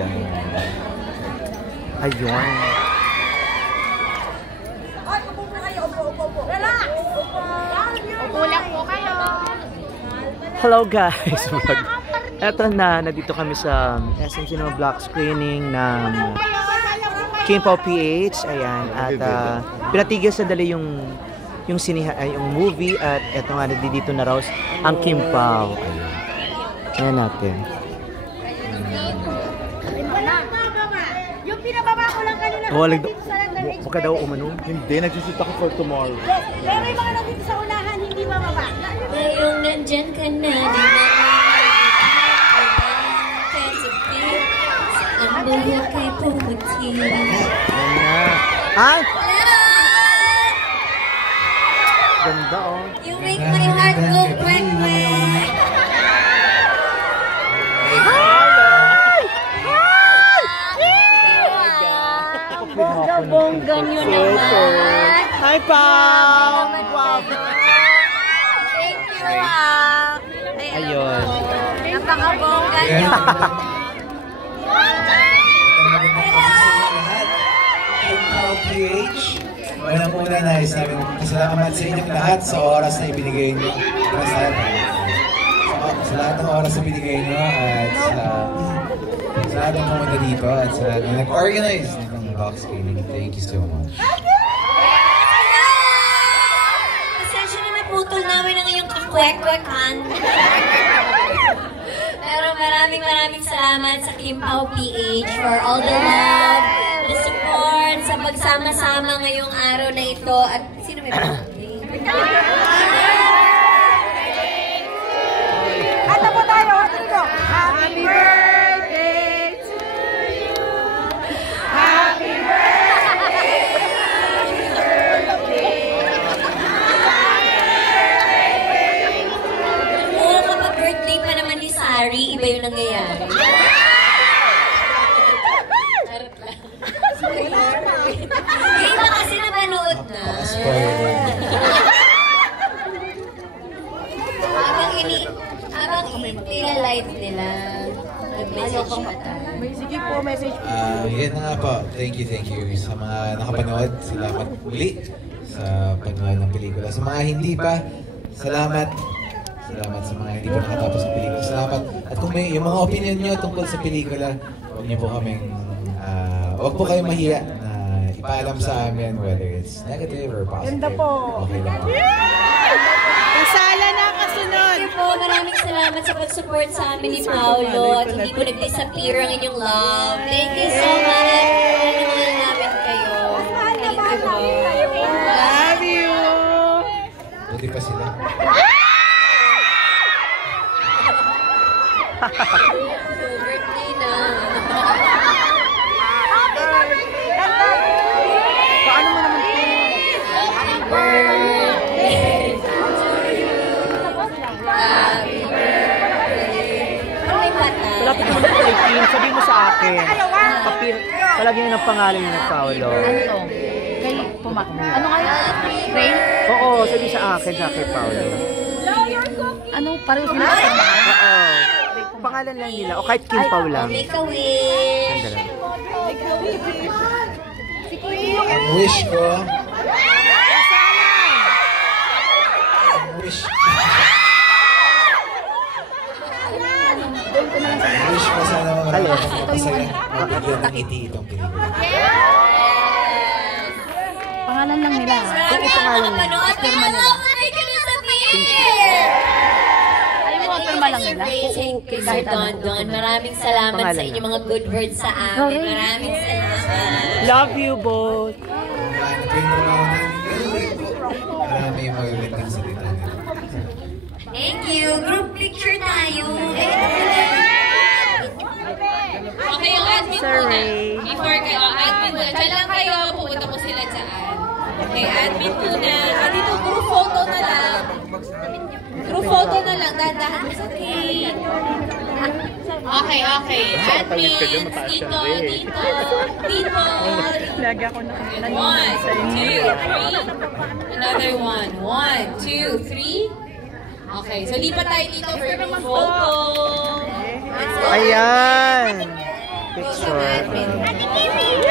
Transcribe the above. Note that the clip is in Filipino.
ulan. Ayun. Upo lang po kayo. Hello guys! Eto na, nandito kami sa SM Cinema Block screening ng Kim Pao PH. Ayan, at pinatigil sa dali yung movie at eto nga, nandito na raw ang Kim Pao. Ayan natin. Yung pinababa ko lang kanina. Huwag ka daw umano. Hindi, nagsisit ako for tomorrow. Pero yung mga nandito sa unahan, hindi bababa. Ngayong nandyan ka na, di ba? Saan buhay kay pumuti? Ayan na. Ay! Ganda oh. You make my heart go quick, quick. Bongga nyo naman. Hi, Pao! Wow. Thank you, Ayun. Napaka-bongga nyo. Kim Pao PH. Unang-una nais namin pasalamat sa inyong lahat sa oras na ibinigay nyo. Sa lahat ng oras na binigay nyo at sa lahat ng pumunta dito at sa lahat ng nag-organize ng box screening. Thank you so much. Pasensya na naputol namin ang iyong kakwek-kwekan. Pero maraming salamat sa Kim Pao PH for all the love, the support, sa pagsama-sama ngayong araw na ito. At sino may birthday? Kata po tayo, happy birthday to you. Happy birthday. Oo, kapag birthday pa naman ni Sari, iba yung nangyayari. Charot lang. Yung iba kasi napanood na. Habang nilalight nila, nag-message pa tayo. Sige po, message po. Yan na nga po. Thank you sa mga nakapanood. Salamat uli sa panood ng pelikula. Sa mga hindi pa, salamat. Salamat sa mga hindi pa nakatapos ng pelikula. Salamat. At kung may yung mga opinion nyo tungkol sa pelikula, huwag niyo po kaming, huwag po kayong mahiya na ipaalam sa amin whether it's negative or positive. Ganda po. Okay lang po. Kasala na kasunod. Thank you po. Maraming salamat sa pag-support sa amin ni Paolo at hindi po nag-disappear ang inyong love. Thank you so much. Mahal namin kayo. Thank you po. Love you. Buti pa sila. Birthday na. Paano mo naman ito? Happy birthday to you. Happy birthday. Ano may bata? Malapit naman ito kay Kim. Sabi mo sa akin. Papir. Palagyan ng pangalan ni Paolo. Ano? Kay Pumak. Ano nga yun? Rain? Oo, sabi sa akin kay Paolo. Ano? Pareho sila sa mga? Oo. Pangalan lang nila. O kahit Kim Pao lang. Make a wish. Ganda lang. Ang wish ko, sana maraming masaya. Mabigyan ng ngiti itong pelikula. Pangalan lang nila. Marami ang makapanood. Kaya alam mo na ikaw na sabihin. Ayaw mo, pirma lang nila. Sir Don, maraming salamat sa inyong mga good words sa amin. Maraming salamat. Love you both. Marami yung mag-ulit sa dito. Thank you. Group picture tayo. Okay, yung admin muna. Before kayo, admin muna. Diyan lang kayo, pupunta ko sila dyan. Okay, admin muna. Dito, group photo na lang. Group photo na lang. Dahan-dahan sa cake. Okay. Admin, dito. Lagi ako na. 1, 2, 3. Another one. 1, 2, 3. Okay, so lipat tayo dito for group photo. Ayan. Picture. Ate Kim,